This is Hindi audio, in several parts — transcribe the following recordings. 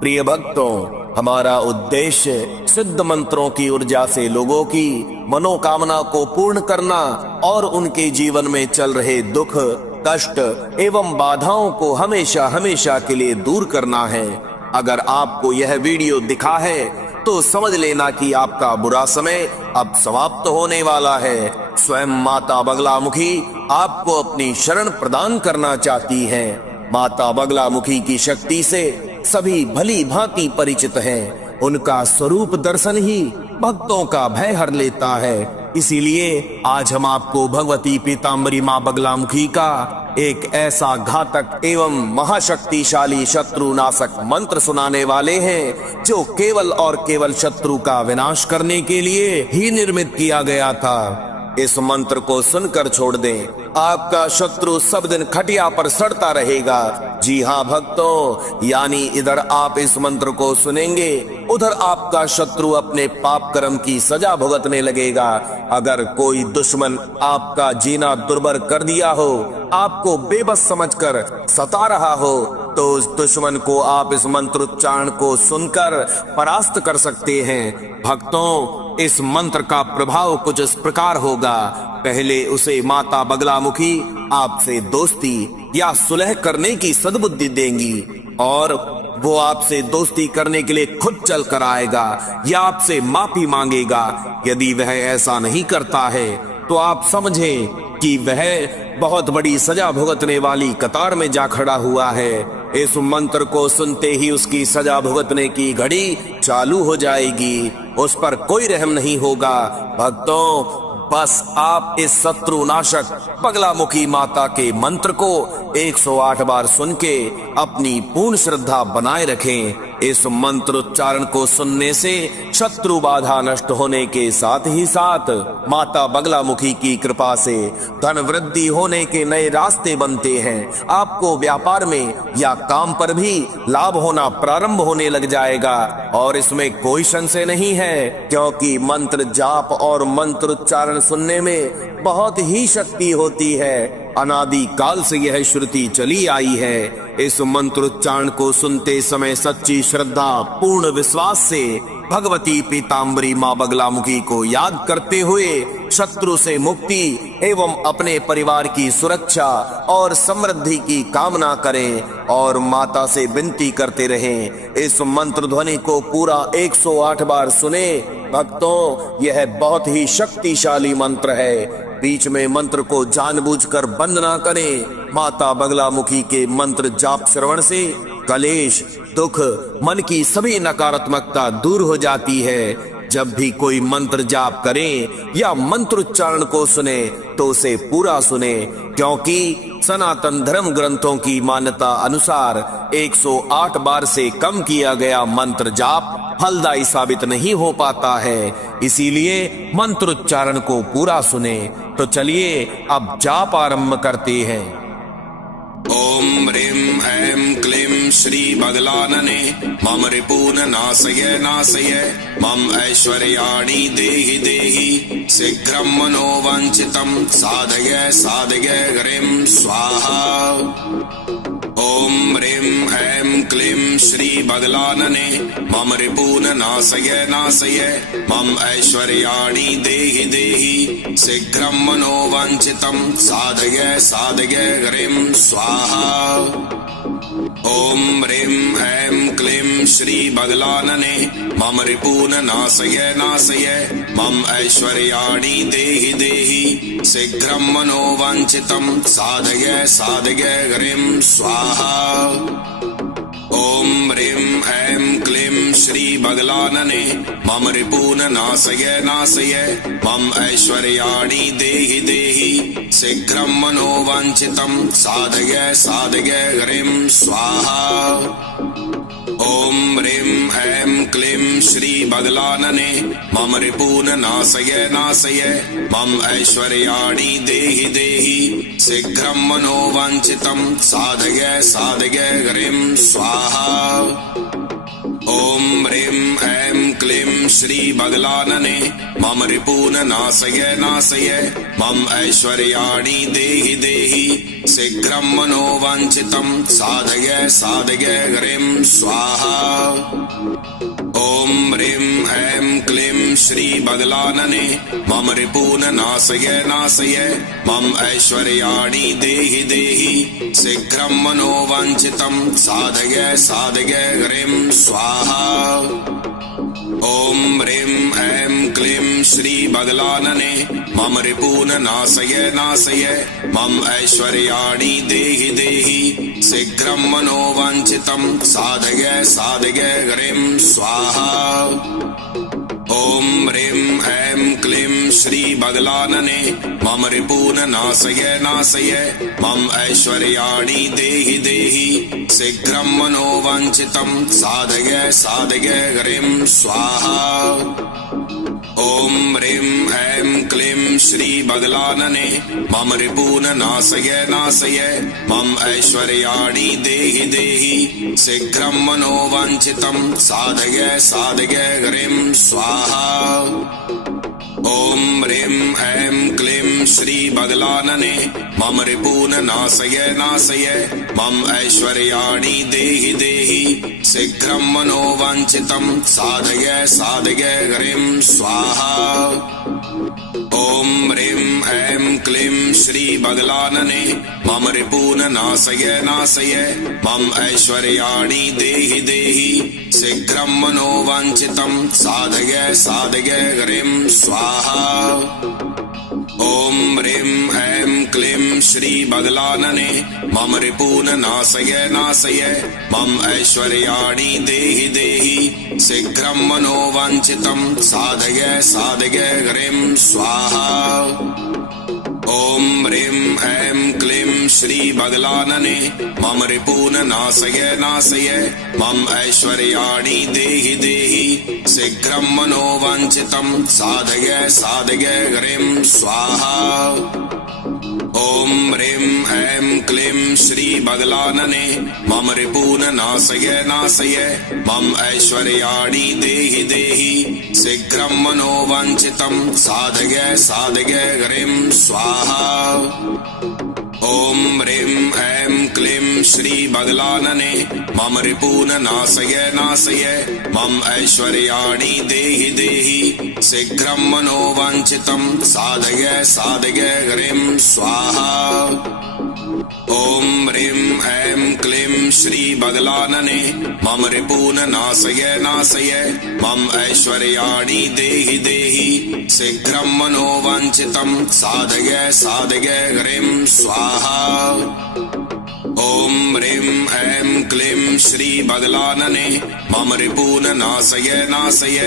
प्रिय भक्तों, हमारा उद्देश्य सिद्ध मंत्रों की ऊर्जा से लोगों की मनोकामना को पूर्ण करना और उनके जीवन में चल रहे दुख, कष्ट एवं बाधाओं को हमेशा हमेशा के लिए दूर करना है। अगर आपको यह वीडियो दिखा है तो समझ लेना कि आपका बुरा समय अब समाप्त होने वाला है। स्वयं माता बगलामुखी आपको अपनी शरण प्रदान करना चाहती हैं। माता बगलामुखी की शक्ति से सभी भली भांति परिचित हैं। उनका स्वरूप दर्शन ही भक्तों का भय हर लेता है। इसीलिए आज हम आपको भगवती पीताम्बरी मां बगलामुखी का एक ऐसा घातक एवं महाशक्तिशाली शत्रुनाशक मंत्र सुनाने वाले हैं, जो केवल और केवल शत्रु का विनाश करने के लिए ही निर्मित किया गया था। इस मंत्र को सुनकर छोड़ दें, आपका शत्रु सब दिन खटिया पर सड़ता रहेगा। जी हाँ भक्तों, यानी इधर आप इस मंत्र को सुनेंगे, उधर आपका शत्रु अपने पाप कर्म की सजा भुगतने लगेगा। अगर कोई दुश्मन आपका जीना दुर्भर कर दिया हो, आपको बेबस समझकर सता रहा हो, तो उस दुश्मन को आप इस मंत्रोच्चारण को सुनकर परास्त कर सकते हैं। भक्तों, इस मंत्र का प्रभाव कुछ इस प्रकार होगा। पहले उसे माता बगलामुखी आपसे दोस्ती या सुलह करने की सद्बुद्धि देंगी और वो आपसे दोस्ती करने के लिए खुद चल कर आएगा या आपसे माफी मांगेगा। यदि वह ऐसा नहीं करता है तो आप समझें कि वह बहुत बड़ी सजा भुगतने वाली कतार में जा खड़ा हुआ है। इस मंत्र को सुनते ही उसकी सजा भुगतने की घड़ी चालू हो जाएगी, उस पर कोई रहम नहीं होगा। भक्तों, बस आप इस शत्रुनाशक बगलामुखी माता के मंत्र को 108 बार सुन के अपनी पूर्ण श्रद्धा बनाए रखें। इस मंत्रोच्चारण को सुनने से शत्रु बाधा नष्ट होने के साथ ही साथ माता बगलामुखी की कृपा से धन वृद्धि होने के नए रास्ते बनते हैं। आपको व्यापार में या काम पर भी लाभ होना प्रारंभ होने लग जाएगा और इसमें कोई संशय नहीं है, क्योंकि मंत्र जाप और मंत्रोच्चारण सुनने में बहुत ही शक्ति होती है। अनादि काल से यह श्रुति चली आई है। इस मंत्रोच्चारण को सुनते समय सच्ची श्रद्धा पूर्ण विश्वास से भगवती पीताम्बरी मां बगलामुखी को याद करते हुए शत्रु से मुक्ति एवं अपने परिवार की सुरक्षा और समृद्धि की कामना करें और माता से विनती करते रहें। इस मंत्र ध्वनि को पूरा 108 बार सुने। भक्तों, यह बहुत ही शक्तिशाली मंत्र है। बीच में मंत्र को जानबूझकर बंद ना करें। माता बगलामुखी के मंत्र जाप श्रवण से कलेश, दुख, मन की सभी नकारात्मकता दूर हो जाती है। जब भी कोई मंत्र जाप करें या मंत्रोच्चारण को सुने तो उसे पूरा सुने, क्योंकि सनातन धर्म ग्रंथों की मान्यता अनुसार 108 बार से कम किया गया मंत्र जाप फलदायी साबित नहीं हो पाता है। इसीलिए मंत्रोच्चारण को पूरा सुने। तो चलिए अब जाप आरंभ करते हैं। ओम ह्रीं ऐं क्लीं श्री बगलानने मम रिपून नाशय नाशय मम ऐश्वर्याणि देहि देहि शीघ्रं मनोवांछितं साधय साधय ह्रीं स्वाहा। ओम ह्रीं ऐं क्लीं श्री बगलानने मम रिपून नाशय नाशय मम ऐश्वर्याणि देहि देहि शीघ्रं मनोवांछितं साधय साधय ह्रीं स्वाहा। ओम ह्रीं ऐं क्लीं श्री बगलानने मम रिपून नाशय नाशय मम ऐश्वर्याणि देहि देहि शीघ्रं मनोवांछितं साधय साधय ह्रीं स्वाहा। ओम ह्रीं ऐं क्लीं श्री बगलानने मम रिपून नाशय नाशय मम ऐश्वर्याणि देहि देहि शीघ्रं मनोवांछितं साधय साधय ह्रीं स्वाहा। ओम ह्रीं ऐं क्लीं श्री बगलानने मम रिपून नाशय नाशय मम ऐश्वर्याणि देहि देहि शीघ्रं मनोवांछितं साधय साधय ह्रीं स्वाहा। ओम ह्रीं ऐं क्लीं श्री बगलानने मम रिपून नाशय नाशय मम ऐश्वर्याणि देहि देहि शीघ्रं मनोवाञ्छितं साधय साधय ह्रीं स्वाहा। ॐ ह्रीं ऐं क्लीं श्रीबगलानने मम रिपून् नाशय नाशय मम ऐश्वर्याणि देहि देहि शीघ्रं मनोवाञ्छितं साधय साधय ह्रीं स्वाहा। ॐ ह्रीं ऐं क्लीं श्रीबगलानने मम रिपून् नाशय नाशय मम ऐश्वर्याणि देहि देहि शीघ्रं मनोवाञ्छितं साधय साधय ह्रीं स्वाहा। ॐ ह्रीं ऐं क्लीं श्रीबगलानने मम रिपून् नाशय नाशय मम ऐश्वर्याणि देहि देहि शीघ्रं मनोवाञ्छितं साधय साधय ह्रीं स्वाहा। ॐ ह्रीं ऐं क्लीं श्रीबगलानने मम रिपून् नाशय नाशय मम ऐश्वर्याणि देहि देहि शीघ्रं मनोवाञ्छितं साधय साधय ह्रीं स्वाहा। ॐ ह्रीं ऐं क्लीं श्रीबगलानने मम रिपून् नाशय नाशय मम ऐश्वर्याणि देहि देहि शीघ्रं मनोवाञ्छितं साधय साधय ह्रीं स्वाहा। ॐ ह्रीं ऐं क्लीं श्रीबगलानने मम रिपून् नाशय नाशय मम ऐश्वर्याणि देहि देहि शीघ्रं मनोवाञ्छितं साधय साधय ह्रीं स्वाहा। ॐ ह्रीं ऐं क्लीं श्रीबगलानने मम रिपून् नाशय नाशय मम ऐश्वर्याणि देहि देहि शीघ्रं मनोवाञ्छितं साधय साधय ह्रीं स्वाहा। ॐ ह्रीं ऐं क्लीं श्रीबगलानने मम रिपून् नाशय नाशय मम ऐश्वर्याणि देहि देहि शीघ्रं मनोवाञ्छितं साधय साधय ह्रीं स्वाहा। ॐ ह्रीं ऐं क्लीं श्रीबगलानने मम रिपून् नाशय नाशय मम ऐश्वर्याणि देहि देहि शीघ्रं मनोवाञ्छितं साधय साधय ह्रीं स्वाहा। ॐ ह्रीं ऐं क्लीं श्रीबगलानने मम रिपून् नाशय नाशय मम ऐश्वर्याणि देहि देहि शीघ्रं मनोवाञ्छितं साधय साधय ह्रीं स्वाहा। ॐ ह्रीं ऐं क्लीं श्रीबगलानने मम रिपून् नाशय नाशय मम ऐश्वर्याणि देहि देहि शीघ्रं मनोवाञ्छितं साधय साधय ह्रीं स्वाहा। ॐ ह्रीं ऐं क्लीं श्रीबगलानने मम रिपून् नाशय नाशय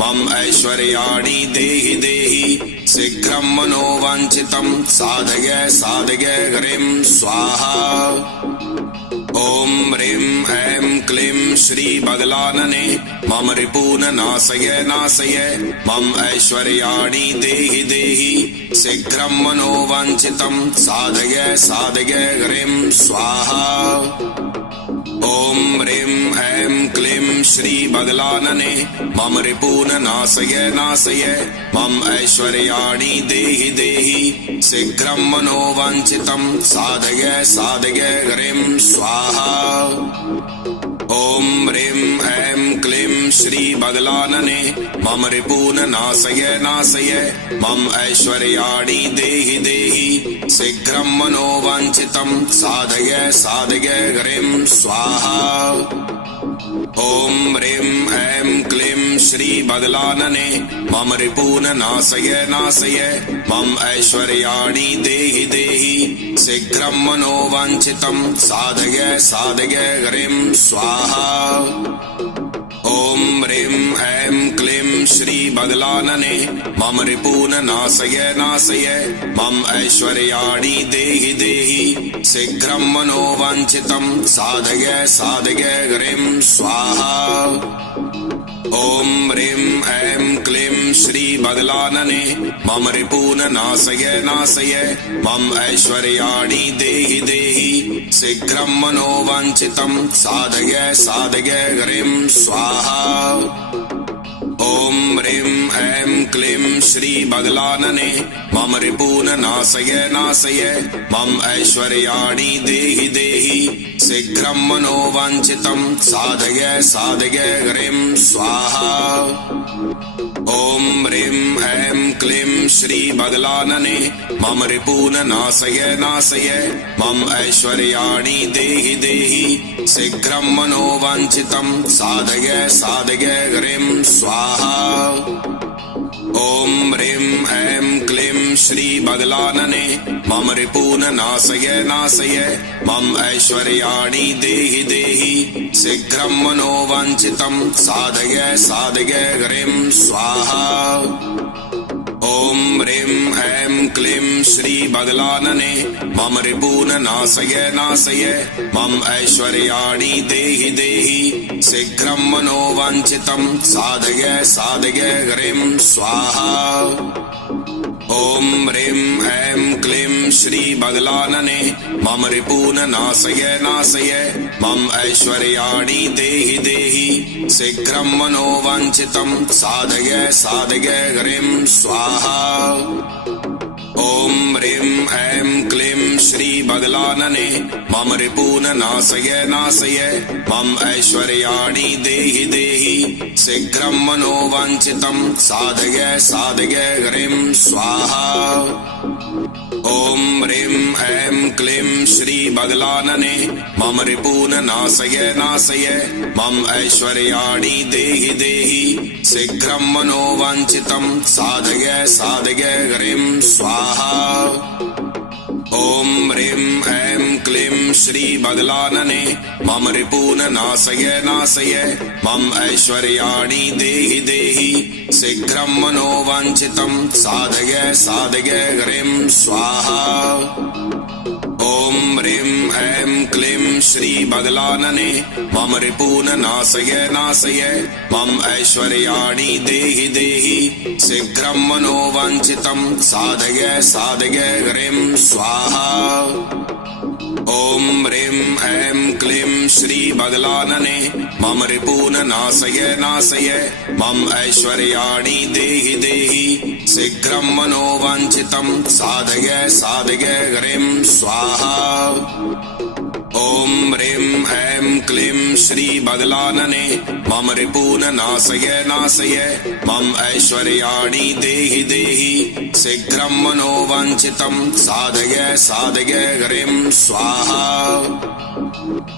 मम ऐश्वर्याणि देहि देहि शीघ्रं मनोवाञ्छितं साधय साधय ह्रीं स्वाहा। ॐ ह्रीं ऐं क्लीं श्रीबगलानने मम रिपून् नाशय नाशय मम ऐश्वर्याणि देहि देहि शीघ्रं मनोवाञ्छितं साधय साधय ह्रीं स्वाहा। ॐ ह्रीं ऐं क्लीं श्रीबगलानने मम रिपून् नाशय नाशय मम ऐश्वर्याणि देहि देहि शीघ्रं मनोवाञ्छितं साधय साधय ह्रीं स्वाहा। ॐ ह्रीं ऐं क्लीं श्रीबगलानने मम रिपून् नाशय नाशय मम ऐश्वर्याणि देहि देहि शीघ्रं मनोवाञ्छितं साधय साधय ह्रीं स्वाहा। ॐ ह्रीं ऐं क्लीं श्रीबगलानने मम रिपून् नाशय नाशय मम ऐश्वर्याणि देहि देहि शीघ्रं मनोवाञ्छितं साधय साधय ह्रीं स्वाहा। ॐ ह्रीं ऐं क्लीं श्रीबगलानने मम रिपून् नाशय नाशय मम ऐश्वर्याणि देहि देहि शीघ्रं मनोवाञ्छितं साधय साधय ह्रीं स्वाहा। ॐ ह्रीं ऐं क्लीं श्रीबगलानने मम रिपून् नाशय नाशय मम ऐश्वर्याणि देहि देहि शीघ्रं मनोवाञ्छितं साधय साधय ह्रीं स्वाहा। ॐ ह्रीं ऐं क्लीं श्री बगलानने मम रिपून् नाशय नाशय मम ऐश्वर्याणि देहि देहि शीघ्रं मनोवाञ्छितं साधय साधय ह्रीं स्वाहा। ॐ ह्रीं ऐं क्लीं श्री बगलानने मम रिपून् नाशय नाशय मम ऐश्वर्याणि देहि देहि शीघ्रं मनोवाञ्छितं साधय साधय ह्रीं स्वाहा। ॐ ह्रीं ऐं क्लीं श्री बगलानने मम रिपून् नाशय नाशय मम ऐश्वर्याणि देहि देहि शीघ्रं मनोवाञ्छितं साधय साधय ह्रीं स्वाहा। ॐ ह्रीं ऐं क्लीं श्री बगलानने मम रिपून् नाशय नाशय मम ऐश्वर्याणि देहि देहि शीघ्रं मनोवाञ्छितं साधय साधय ह्रीं स्वाहा। ॐ ह्रीं ऐं क्लीं श्री बगलानने मम रिपून् नाशय नाशय मम ऐश्वर्याणि देहि देहि शीघ्रं मनोवाञ्छितं साधय साधय ह्रीं स्वाहा। ॐ ह्रीं ऐं क्लीं श्री बगलानने मम रिपून् नाशय नाशय मम ऐश्वर्याणि देहि देहि शीघ्रं मनोवाञ्छितं साधय साधय ह्रीं स्वाहा। ॐ ह्रीं ऐं क्लीं श्री बगलानने मम रिपून् नाशय नाशय मम ऐश्वर्याणि देहि देहि शीघ्रं मनोवाञ्छितं साधय साधय ह्रीं स्वाहा। ॐ ह्रीं ऐं क्लीं श्री बगलानने मम रिपून् नाशय नाशय मम ऐश्वर्याणि देहि देहि शीघ्रं मनोवाञ्छितं साधय साधय ह्रीं स्वाहा। ॐ ह्रीं ऐं क्लीं श्री बगलानने मम रिपून् नाशय नाशय मम ऐश्वर्याणि देहि देहि शीघ्रं मनोवाञ्छितं साधय साधय ह्रीं स्वाहा। ॐ ह्रीं ऐं क्लीं श्री बगलानने मम रिपून् नाशय नाशय मम ऐश्वर्याणि देहि देहि शीघ्रं मनोवाञ्छितं साधय साधय ह्रीं स्वाहा। ॐ ह्रीं ऐं क्लीं श्री बगलानने मम रिपून् नाशय नाशय मम ऐश्वर्याणि देहि देहि शीघ्रं मनोवाञ्छितं साधय साधय ह्रीं स्वाहा।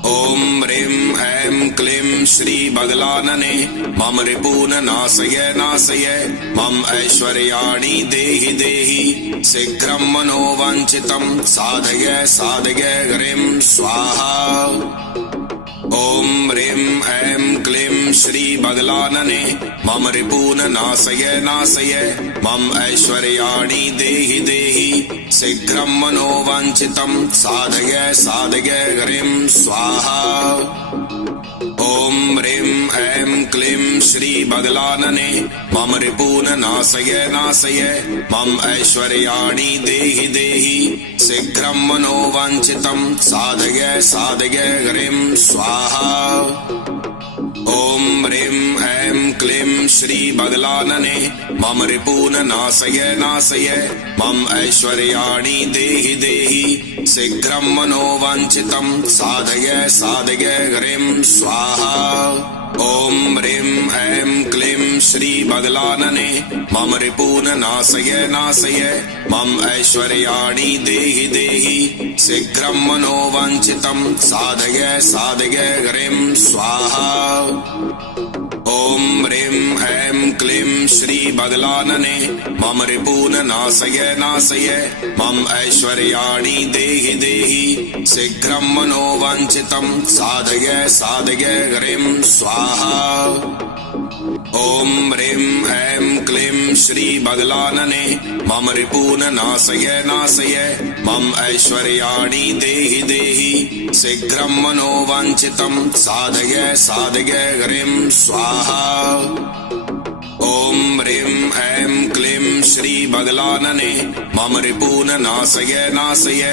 ॐ ह्रीं ऐं क्लीं श्री बगलानने मम रिपून् नाशय नाशय मम ऐश्वर्याणि देहि देहि शीघ्रं मनोवाञ्छितं साधय साधय ह्रीं स्वाहा। ॐ ह्रीं ऐं क्लीं श्री बगलानने मम रिपून् नाशय नाशय मम ऐश्वर्याणि देहि देहि शीघ्रं मनोवाञ्छितं साधय साधय ह्रीं स्वाहा। ॐ ह्रीं ऐं क्लीं श्री बगलानने मम रिपून् नाशय नाशय मम ऐश्वर्याणि देहि देहि शीघ्रं मनोवाञ्छितं साधय साधय ह्रीं स्वाहा। ॐ ह्रीं ऐं क्लीं श्री बगलानने मम रिपून् नाशय नाशय मम ऐश्वर्याणि देहि देहि शीघ्रं मनोवाञ्छितं साधय साधय ह्रीं स्वाहा। ॐ ह्रीं ऐं क्लीं श्री बगलानने मम रिपून् नाशय नाशय मम ऐश्वर्याणि देहि देहि शीघ्रं मनोवाञ्छितं साधय साधय ह्रीं स्वाहा। ॐ ह्रीं ऐं क्लीं श्री बगलानने मम रिपून् नाशय नाशय मम ऐश्वर्याणि देहि देहि शीघ्रं मनोवाञ्छितं साधय साधय ह्रीं स्वाहा। ॐ ह्रीं ऐं क्लीं श्री बगलानने मम रिपून् नाशय नाशय मम ऐश्वर्याणि देहि देहि शीघ्रं मनोवाञ्छितं साधय साधय ह्रीं स्वाहा। ॐ ह्रीं ऐं क्लीं श्री बगलानने मम रिपून् नाशय नाशय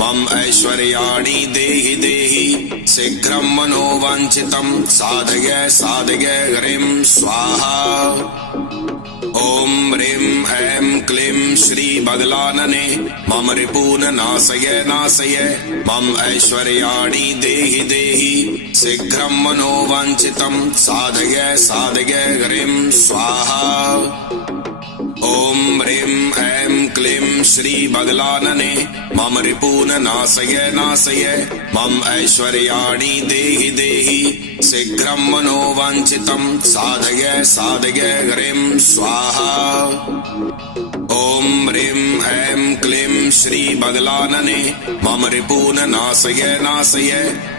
मम ऐश्वर्याणि देहि देहि शीघ्रं मनोवाञ्छितं साधय साधय ह्रीं स्वाहा। ॐ ह्रीं ऐं क्लीं श्री बगलानने मम रिपून् नाशय नाशय मम ऐश्वर्याणि देहि देहि शीघ्रं मनोवाञ्छितं साधय साधय ह्रीं स्वाहा। ॐ ह्रीं ऐं क्लीं श्री बगलानने मम रिपून् नाशय नाशय मम ऐश्वर्याणि देहि देहि शीघ्रं मनोवाञ्छितं साधय साधय ह्रीं स्वाहा। ॐ ह्रीं ऐं क्लीं श्री बगलानने मम रिपून् नाशय नाशय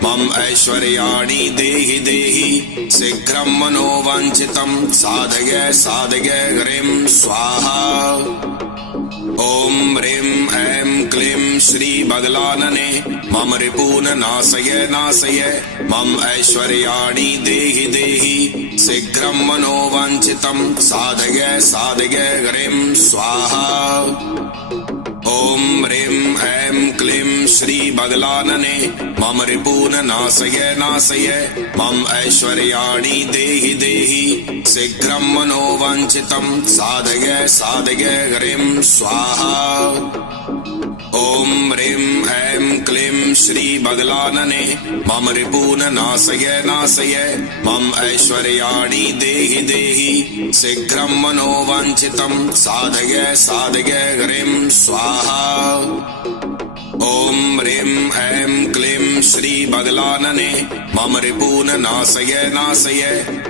मम ऐश्वर्याणि देहि देहि शीघ्रं मनोवाञ्छितं साधय साधय ह्रीं स्वाहा। ॐ ह्रीं ऐं क्लीं श्री बगलानने मम रिपून् नाशय नाशय मम ऐश्वर्याणि देहि देहि शीघ्रं मनोवाञ्छितं साधय साधय ह्रीं स्वाहा। ॐ ह्रीं ऐं क्लीं श्री बगलानने मम रिपून् नाशय नाशय मम ऐश्वर्याणि देहि देहि शीघ्रं मनोवाञ्छितं साधय साधय ह्रीं स्वाहा। ॐ ह्रीं ऐं क्लीं श्री बगलानने मम रिपून् नाशय नाशय मम ऐश्वर्याणि देहि देहि शीघ्रं मनोवाञ्छितं साधय साधय ह्रीं स्वाहा। ॐ ह्रीं ऐं क्लीं श्री बगलानने मम रिपून् नाशय नाशय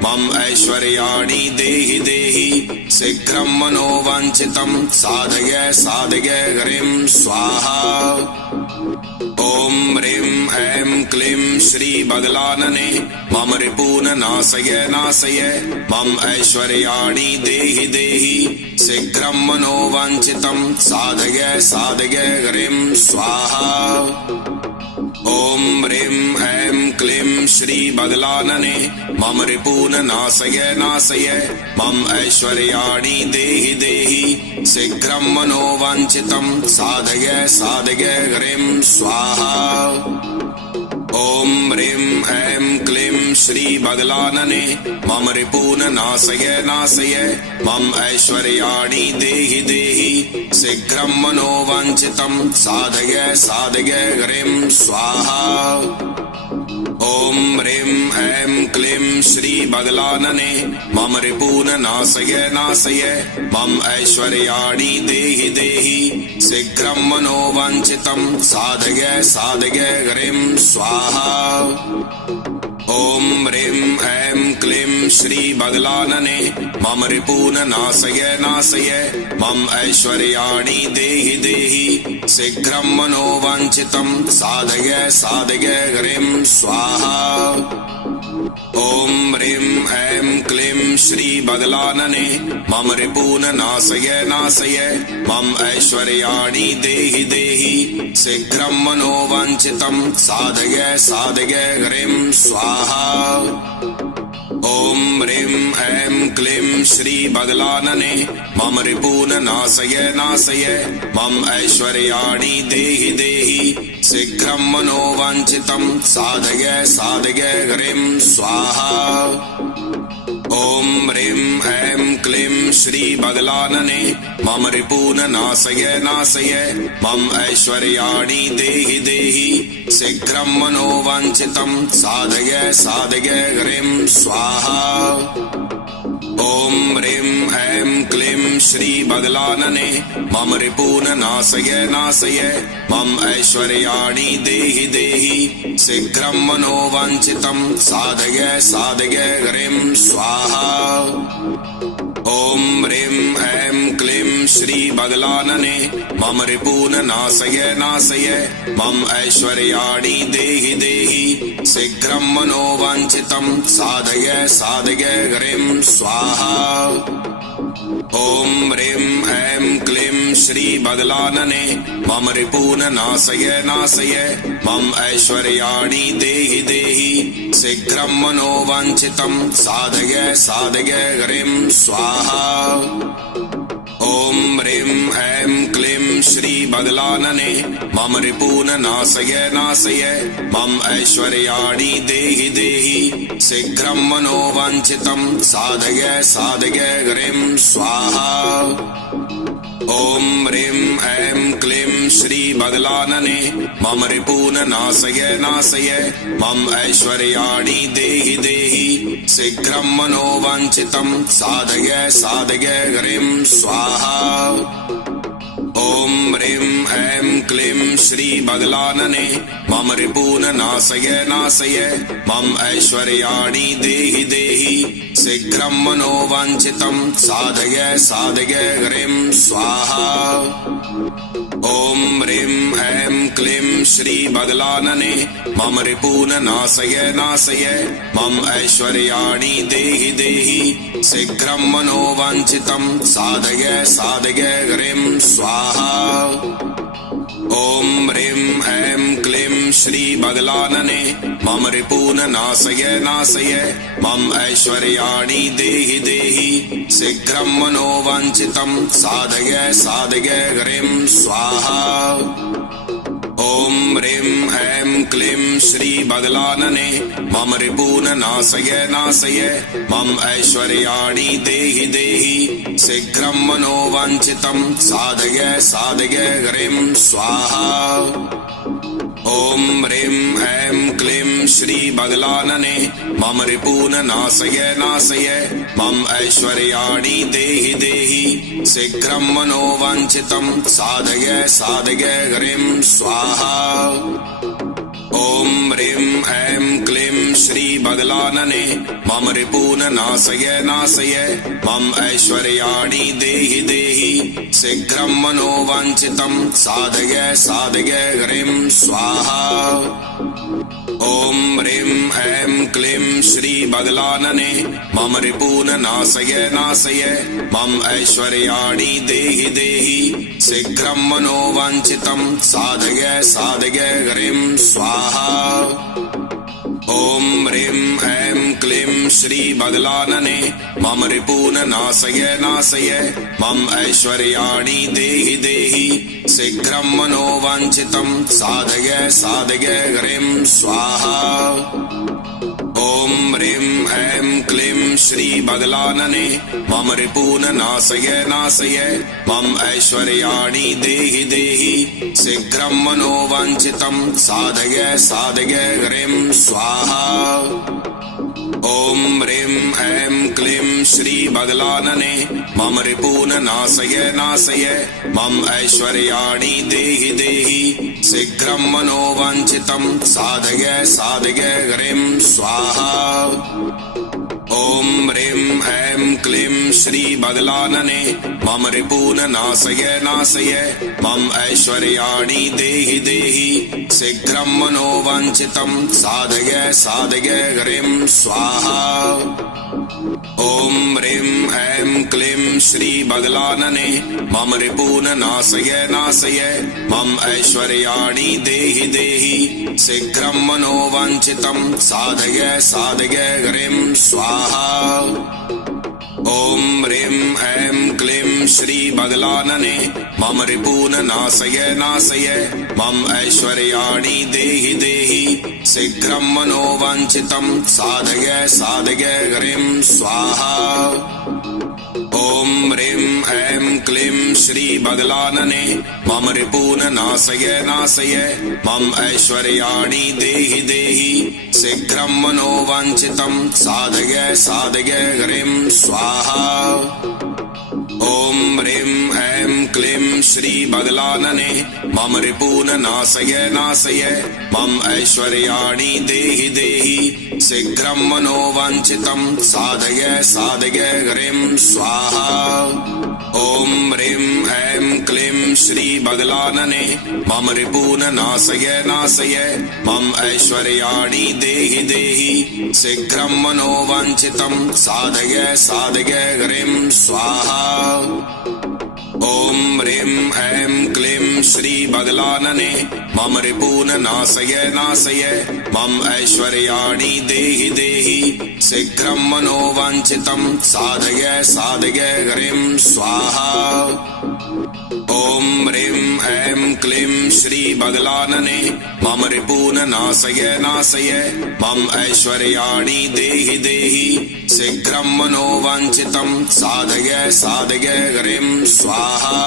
मम ऐश्वर्याणि देहि देहि शीघ्रं मनोवाञ्छितं साधय साधय ह्रीं स्वाहा। ॐ ह्रीं ऐं क्लीं श्री बगलानने मम रिपून् नाशय नाशय मम ऐश्वर्याणि देहि देहि शीघ्रं मनोवाञ्छितं साधय साधय ह्रीं स्वाहा। ॐ ह्रीं ऐं क्लीं श्री बगलानने मम रिपून् नाशय नाशय मम ऐश्वर्याणि देहि देहि शीघ्रं मनोवाञ्छितं साधय साधय ह्रीं स्वाहा। ॐ ह्रीं ऐं क्लीं श्री बगलानने मम रिपून् नाशय नाशय मम ऐश्वर्याणि देहि देहि शीघ्रं मनोवाञ्छितं साधय साधय ह्रीं स्वाहा। ॐ ह्रीं ऐं क्लीं श्री बगलानने मम रिपून् नाशय नाशय मम ऐश्वर्याणि देहि देहि शीघ्रं मनोवाञ्छितं साधय साधय ह्रीं स्वाहा। ॐ ह्रीं ऐं क्लीं श्री बगलानने मम रिपून् नाशय नाशय मम ऐश्वर्याणि देहि देहि शीघ्रं मनोवाञ्छितं साधय साधय ह्रीं स्वाहा। ॐ ह्रीं ऐं क्लीं श्री बगलानने मम रिपून् नाशय नाशय मम ऐश्वर्याणि देहि देहि शीघ्रं मनोवाञ्छितं साधय साधय ह्रीं स्वाहा। ॐ ह्रीं ऐं क्लीं श्री बगलानने मम रिपून् नाशय नाशय मम ऐश्वर्याणि देहि देहि शीघ्रं मनोवाञ्छितं साधय साधय ह्रीं स्वाहा। ॐ ह्रीं ऐं क्लीं श्री बगलानने मम रिपून् नाशय नाशय मम ऐश्वर्याणि देहि देहि शीघ्रं मनोवाञ्छितं साधय साधय ह्रीं स्वाहा। ॐ ह्रीं ऐं क्लीं श्री बगलानने मम रिपून् नाशय नाशय मम ऐश्वर्याणि देहि देहि शीघ्रं मनोवाञ्छितं साधय साधय ह्रीं स्वाहा। ॐ ह्रीं ऐं क्लीं श्री बगलानने मम रिपून् नाशय नाशय मम ऐश्वर्याणि देहि देहि शीघ्रं मनोवाञ्छितं साधय साधय ह्रीं स्वाहा। ॐ ह्रीं ऐं क्लीं श्री बगलानने मम रिपून् नाशय नाशय मम ऐश्वर्याणि देहि देहि शीघ्रं मनोवाञ्छितं साधय साधय ह्रीं स्वाहा। ॐ ह्रीं ऐं क्लीं श्री बगलानने मम रिपून् नाशय नाशय मम ऐश्वर्याणि देहि देहि शीघ्रं मनोवाञ्छितं साधय साधय ह्रीं स्वाहा। ॐ ह्रीं ऐं क्लीं श्री बगलानने मम रिपून् नाशय नाशय मम ऐश्वर्याणि देहि देहि शीघ्रं मनोवाञ्छितं साधय साधय ह्रीं स्वाहा। ॐ ह्रीं ऐं क्लीं श्री बगलानने मम रिपून् नाशय नाशय मम ऐश्वर्याणि देहि देहि शीघ्रं मनोवाञ्छितं साधय साधय ह्रीं स्वाहा। ॐ ह्रीं ऐं क्लीं श्री बगलानने मम रिपून् नाशय नाशय मम ऐश्वर्याणि देहि देहि शीघ्रं मनोवाञ्छितं साधय साधय ह्रीं स्वाहा। ॐ ह्रीं ऐं क्लीं श्री बगलानने मम रिपून् नाशय नाशय मम ऐश्वर्याणि देहि देहि शीघ्रं मनोवाञ्छितं साधय साधय ह्रीं स्वाहा। ॐ ह्रीं ऐं क्लीं श्री बगलानने मम रिपून् नाशय नाशय मम ऐश्वर्याणि देहि देहि शीघ्रं मनोवाञ्छितं साधय साधय ह्रीं स्वाहा। ॐ ह्रीं ऐं क्लीं श्री बगलानने मम रिपून् नाशय नाशय मम ऐश्वर्याणि देहि देहि शीघ्रं मनोवाञ्छितं साधय साधय ह्रीं स्वाहा। ॐ ह्रीं ऐं क्लीं श्री बगलानने मम रिपून् नाशय नाशय मम ऐश्वर्याणि देहि देहि शीघ्रं मनोवाञ्छितं साधय साधय ह्रीं स्वाहा। ॐ ह्रीं ऐं क्लीं श्री बगलानने मम रिपून् नाशय नाशय मम ऐश्वर्याणि देहि देहि शीघ्रं मनोवाञ्छितं साधय साधय ह्रीं स्वाहा। ॐ ह्रीं ऐं क्लीं श्री बगलानने मम रिपून् नाशय नाशय मम ऐश्वर्याणि देहि देहि शीघ्रं मनोवाञ्छितं साधय साधय ह्रीं स्वाहा। ॐ ह्रीं ऐं क्लीं श्री बगलानने मम रिपून् नाशय नाशय मम ऐश्वर्याणि देहि देहि शीघ्रं मनोवाञ्छितं साधय साधय ह्रीं स्वाहा। ॐ ह्रीं ऐं क्लीं श्री बगलानने मम रिपून् नाशय नाशय मम ऐश्वर्याणि देहि देहि शीघ्रं मनोवाञ्छितं साधय साधय ह्रीं स्वाहा। ॐ ह्रीं ऐं क्लीं श्री बगलानने मम रिपून् नाशय नाशय मम ऐश्वर्याणि देहि देहि शीघ्रं मनोवाञ्छितं साधय साधय ह्रीं स्वाहा। ॐ ह्रीं ऐं क्लीं श्री बगलानने मम रिपून् नाशय नाशय मम ऐश्वर्याणि देहि देहि शीघ्रं मनोवाञ्छितं साधय साधय ह्रीं स्वाहा। ॐ ह्रीं ऐं क्लीं श्री बगलानने मम रिपून् नाशय नाशय मम ऐश्वर्याणि देहि देहि शीघ्रं मनोवाञ्छितं साधय साधय ह्रीं स्वाहा। ॐ ह्रीं ऐं क्लीं श्री बगलानने मम रिपून् नाशय नाशय मम ऐश्वर्याणि देहि देहि शीघ्रं मनोवाञ्छितं साधय साधय ह्रीं स्वाहा। ॐ ह्रीं ऐं क्लीं श्री बगलानने मम रिपून् नाशय नाशय मम ऐश्वर्याणि देहि देहि शीघ्रं मनोवाञ्छितं साधय साधय ह्रीं स्वाहा। ॐ ह्रीं ऐं क्लीं श्री बगलानने मम रिपून् नाशय नाशय मम ऐश्वर्याणि देहि देहि शीघ्रं मनोवाञ्छितं साधय साधय ह्रीं स्वाहा। ॐ ह्रीं ऐं क्लीं श्री बगलानने मम रिपून् नाशय नाशय मम ऐश्वर्याणि देहि देहि शीघ्रं मनोवाञ्छितं साधय साधय ह्रीं स्वाहा। ॐ ह्रीं ऐं क्लीं श्री बगलानने मम रिपून् नाशय नाशय मम ऐश्वर्याणि देहि देहि शीघ्रं मनोवाञ्छितं साधय साधय ह्रीं स्वाहा।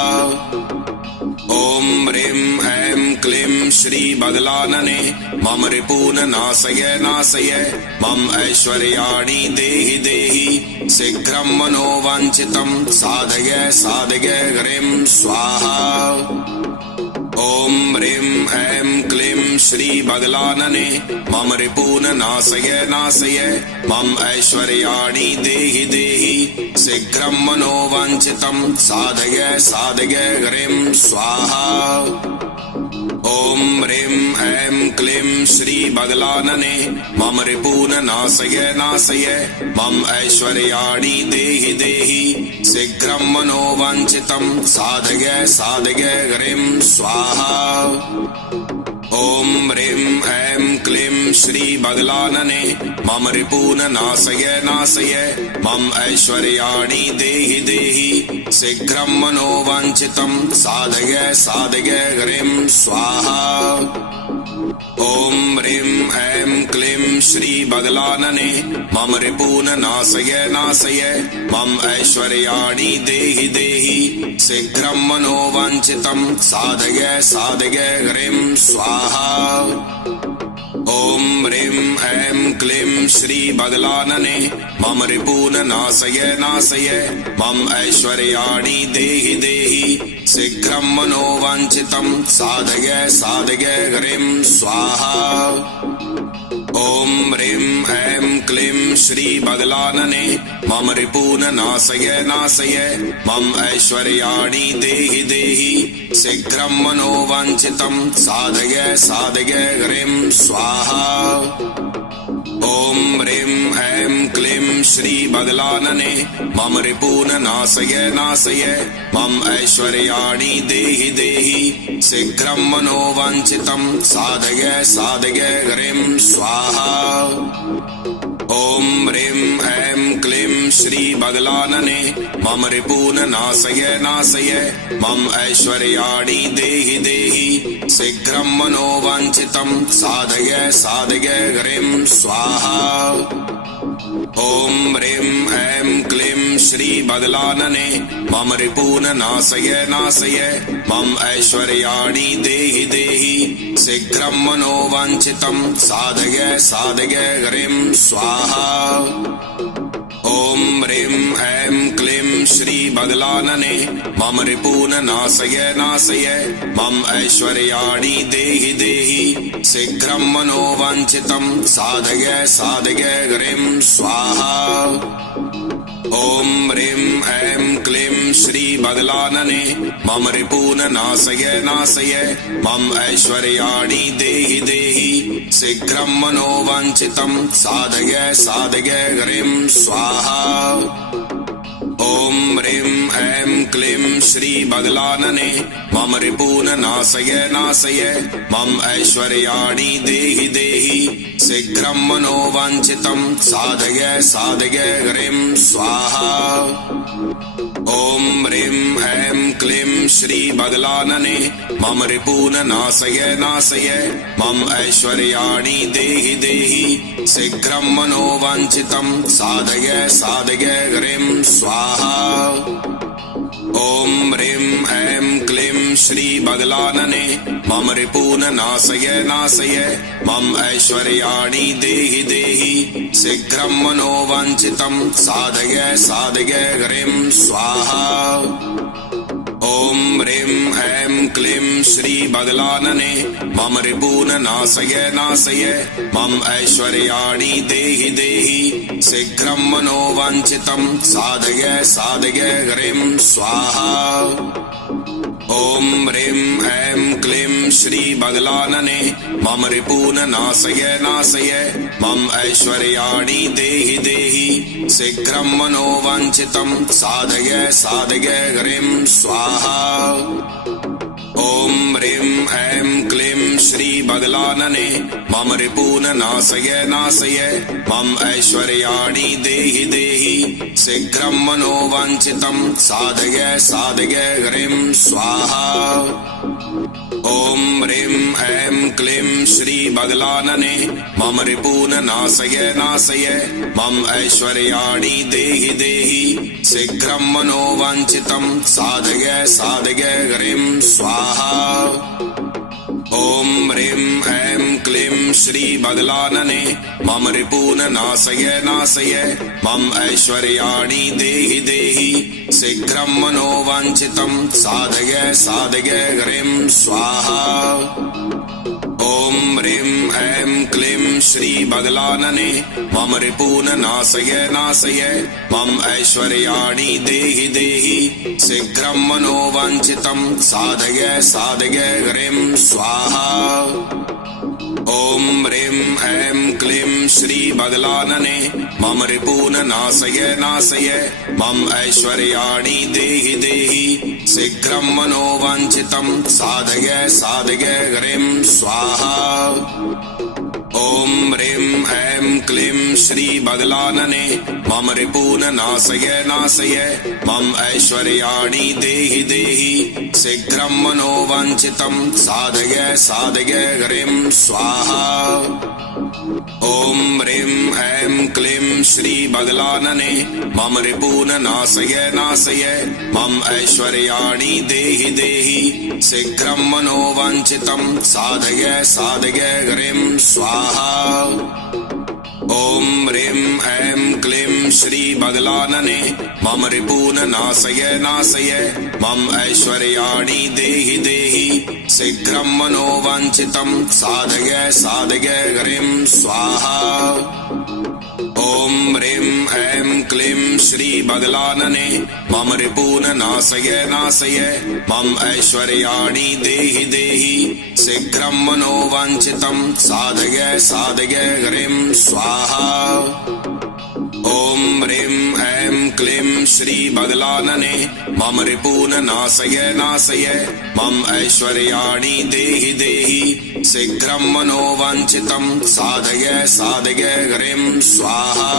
ॐ ह्रीं ऐं क्लीं श्री बगलानने मम रिपून् नाशय नाशय मम ऐश्वर्याणि देहि देहि शीघ्रं मनोवाञ्छितं साधय साधय ह्रीं स्वाहा। ॐ ह्रीं ऐं क्लीं श्री बगलानने मम रिपून् नाशय नाशय मम ऐश्वर्याणि देहि देहि शीघ्रं मनोवाञ्छितं साधय साधय ह्रीं स्वाहा। ॐ ह्रीं ऐं क्लीं श्री बगलानने मम रिपून् नाशय नाशय मम ऐश्वर्याणि देहि देहि शीघ्रं मनोवाञ्छितं साधय साधय ह्रीं स्वाहा। ॐ ह्रीं ऐं क्लीं श्री बगलानने मम रिपून् नाशय नाशय मम ऐश्वर्याणि देहि देहि शीघ्रं मनोवाञ्छितं साधय साधय ह्रीं स्वाहा। ॐ ह्रीं ऐं क्लीं श्री बगलानने मम रिपून् नाशय नाशय मम ऐश्वर्याणि देहि देहि शीघ्रं मनोवाञ्छितं साधय साधय ह्रीं स्वाहा। ॐ ह्रीं ऐं क्लीं श्री बगलानने मम रिपून् नाशय नाशय मम ऐश्वर्याणि देहि देहि शीघ्रं मनोवाञ्छितं साधय साधय ह्रीं स्वाहा। ॐ ह्रीं ऐं क्लीं श्री बगलानने मम रिपून् नाशय नाशय मम ऐश्वर्याणि देहि देहि शीघ्रं मनोवाञ्छितं साधय साधय ह्रीं स्वाहा। ॐ ह्रीं ऐं क्लीं श्री बगलानने मम रिपून् नाशय नाशय मम ऐश्वर्याणि देहि देहि शीघ्रं मनोवाञ्छितं साधय साधय ह्रीं स्वाहा। ॐ ह्रीं ऐं क्लीं श्री बगलानने मम रिपून् नाशय नाशय मम ऐश्वर्याणि देहि देहि शीघ्रं मनोवाञ्छितं साधय साधय ह्रीं स्वाहा। ॐ ह्रीं ऐं क्लीं श्री बगलानने मम रिपून् नाशय नाशय मम ऐश्वर्याणि देहि देहि शीघ्रं मनोवाञ्छितं साधय साधय ह्रीं स्वाहा। ॐ ह्रीं ऐं क्लीं श्री बगलानने मम रिपून् नाशय नाशय मम ऐश्वर्याणि देहि देहि शीघ्रं मनोवाञ्छितं साधय साधय ह्रीं स्वाहा। ॐ ह्रीं ऐं क्लीं श्री बगलानने मम रिपून् नाशय नाशय मम ऐश्वर्याणि देहि देहि शीघ्रं मनोवाञ्छितं साधय साधय ह्रीं स्वाहा। ॐ ह्रीं ऐं क्लीं श्री बगलानने मम रिपून् नाशय नाशय मम ऐश्वर्याणि देहि देहि शीघ्रं मनोवाञ्छितं साधय साधय ह्रीं स्वाहा। ॐ ह्रीं ऐं क्लीं श्री बगलानने मम रिपून् नाशय नाशय मम ऐश्वर्याणि देहि देहि शीघ्रं मनोवाञ्छितं साधय साधय ह्रीं स्वाहा। ॐ ह्रीं ऐं क्लीं श्री बगलानने मम रिपून् नाशय नाशय मम ऐश्वर्याणि देहि देहि शीघ्रं मनोवाञ्छितं साधय साधय ह्रीं स्वाहा। ॐ ह्रीं ऐं क्लीं श्री बगलानने मम रिपून् नाशय नाशय मम ऐश्वर्याणि देहि देहि शीघ्रं मनोवाञ्छितं साधय साधय ह्रीं स्वाहा। ॐ ह्रीं ऐं क्लीं श्री बगलानने मम रिपून् नाशय नाशय मम ऐश्वर्याणि देहि देहि शीघ्रं मनोवाञ्छितं साधय साधय ह्रीं स्वाहा। ॐ ह्रीं ऐं क्लीं श्री बगलानने मम रिपून् नाशय नाशय मम ऐश्वर्याणि देहि देहि शीघ्रं मनोवाञ्छितं साधय साधय ह्रीं स्वाहा। ॐ ह्रीं ऐं क्लीं श्री बगलानने मम रिपून् नाशय नाशय मम ऐश्वर्याणि देहि देहि शीघ्रं मनोवाञ्छितं साधय साधय ह्रीं स्वाहा। ॐ ह्रीं ऐं क्लीं श्री बगलानने मम रिपून् नाशय नाशय मम ऐश्वर्याणि देहि देहि शीघ्रं मनोवाञ्छितं साधय साधय ह्रीं स्वाहा। ॐ ह्रीं ऐं क्लीं श्री बगलानने मम रिपून् नाशय नाशय मम ऐश्वर्याणि देहि देहि शीघ्रं मनोवाञ्छितं साधय साधय ह्रीं स्वाहा। ॐ ह्रीं ऐं क्लीं श्री बगलानने मम रिपून् नाशय नाशय मम ऐश्वर्याणि देहि देहि शीघ्रं मनोवाञ्छितं साधय साधय ह्रीं स्वाहा। ॐ ह्रीं ऐं क्लीं श्री बगलानने मम रिपून् नाशय नाशय मम ऐश्वर्याणि देहि देहि शीघ्रं मनोवाञ्छितं साधय साधय ह्रीं स्वाहा। ॐ ह्रीं ऐं क्लीं श्री बगलानने मम रिपून् नाशय नाशय मम ऐश्वर्याणि देहि देहि शीघ्रं मनोवाञ्छितं साधय साधय ह्रीं स्वाहा। ॐ ह्रीं ऐं क्लीं श्री बगलानने मम रिपून् नाशय नाशय मम ऐश्वर्याणि देहि देहि शीघ्रं मनोवाञ्छितं साधय साधय ह्रीं स्वाहा। ॐ ह्रीं ऐं क्लीं श्री बगलानने मम रिपून् नाशय नाशय मम ऐश्वर्याणि देहि देहि शीघ्रं मनोवाञ्छितं साधय साधय ह्रीं स्वाहा। ॐ ह्रीं ऐं क्लीं श्री बगलानने मम रिपून् नाशय नाशय मम ऐश्वर्याणि देहि देहि शीघ्रं मनोवाञ्छितं साधय साधय ह्रीं स्वाहा।